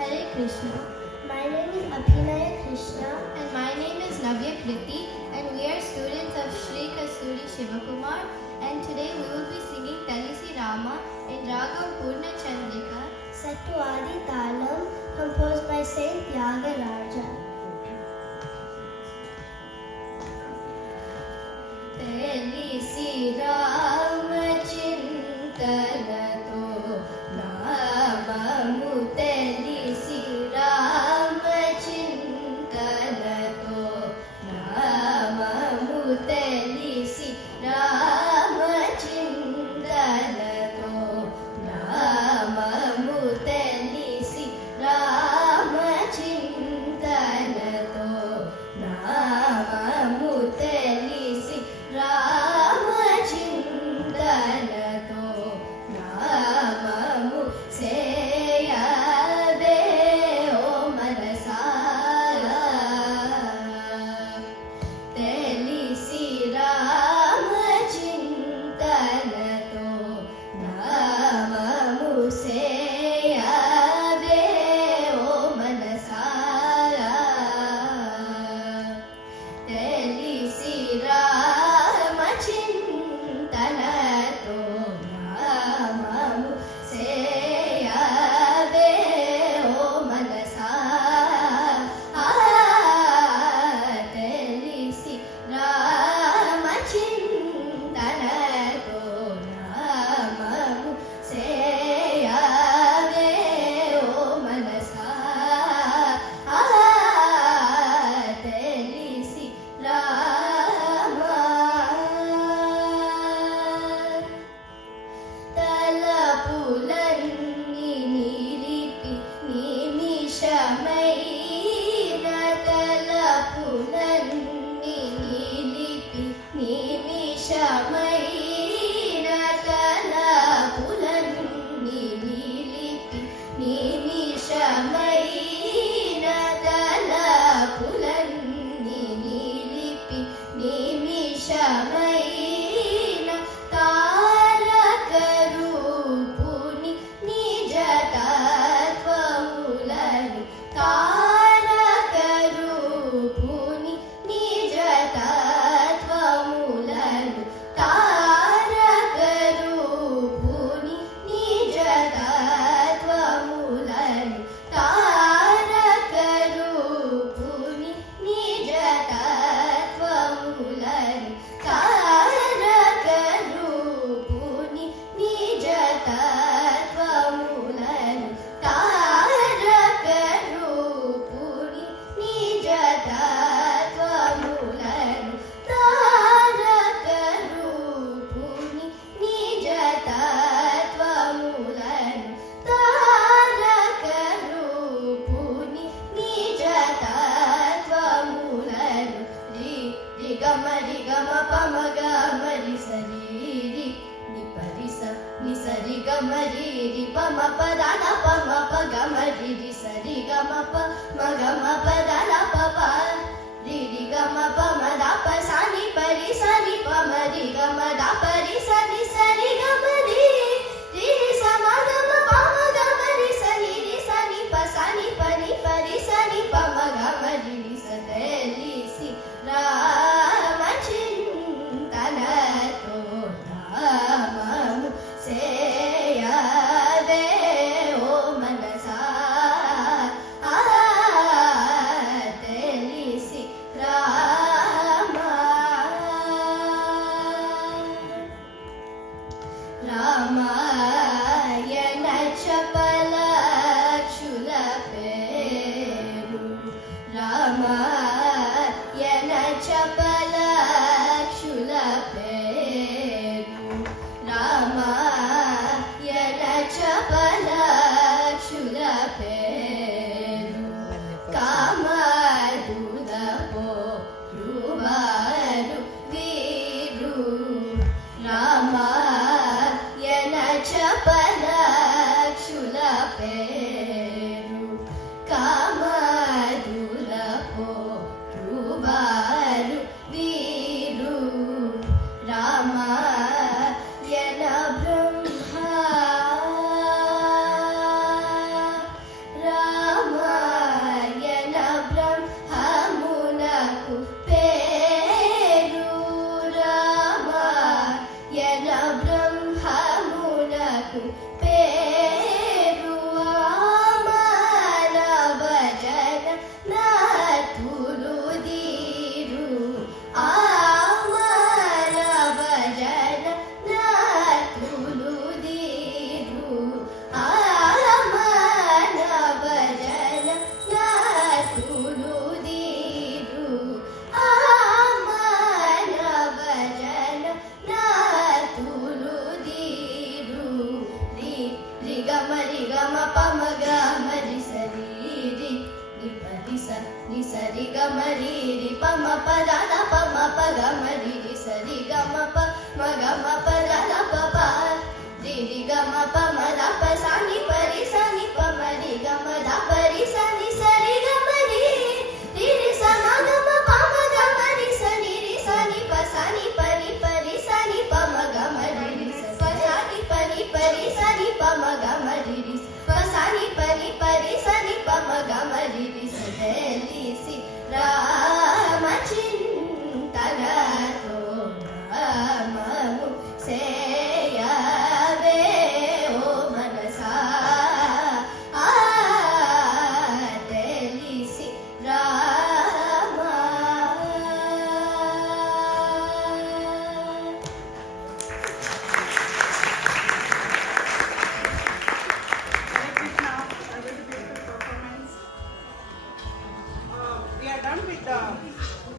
Hare Krishna. My name is Abhinaya Krishna. And my name is Navya Kriti, and we are students of Shri Kasturi Shivakumar. And today we will be singing Talisi Rama in Ragam Purna Chandrika, set to Adi Talam, composed by Saint Tyagaraja. Talisi Rama Chintanato Namamu Talisi Rama Chintanato Namamu Talisi Rama Chintanato Namamu Talisi Rama Chintanato Namamu Talisi Rama Chintanato Namamu Seyave O Manasara Talisi Rama Chintanato Namamu Seyave O Manasara Talisi Rama Chintanato Namamu Seyave O Manasara Talisi Rama Chintanato Namamu Seyave O Manasara Talisi Rama Talapulanni nilipi నిమిషమైన తలపులన్ని నిలిపి నిమిషమైన తలపులన్ని నిలిపి నిమిషమైన తలపులన్ని నిలిపి నిమిషమైన తారక రూపుని నిజ తత్వములని తారక రూపుని నిజ తత్వములను తారక రూపుని నిజ తత్వములను తారక రూపుని నిజ తత్వములను తారక రూపుని నిజ తత్వములను తారక రూపుని నిజ తత్వములను తారక రూపుని నిజ తత్వములను తారక రూపుని నిజ తత్వములను రి రి గమ పమ గమ రి సరి రి ని పరి స ని సరి గమ రి రి పమ పద న పమ ప గమ రి రి సరి గమ ప మ గమ పద న ప ప రి రి గమ పమ ద ప స ని పరి స ని పమ రి గమ ద పరి స ని సరి గమ రి రి రి స మ గమ పమ గమ రి స ని రి స ని ప స ని ప ని పరి స ని పమ గమ రి రి స తెలిసి రామ చింతనతో నామము సేయవే ఓ మనసా తెలిసి రామ రామాయణ చపలక్షుల పేరు రామాయణ చపలక్షుల పేరు రామాయణ చపలక్షుల పేరు కామరుదపో రువారు వీరు రామాయణ చపలక్షుల పేరు కామరుదపో రువారు వీరు రామాయణ బ్రహ్మ పేరు మానవ జన నాతులు దీరు మానవ జన నాతులు దీరు మానవ జన నాతులు దీరు మానవ జన నాతులు దీరు రి గమ పమ గమ రి సరి రి పరి స ని సరి గమ రి పమ పద న పమ ప గమ రి సరి గమ ప మ గమ పద న ప ప రి గమ ప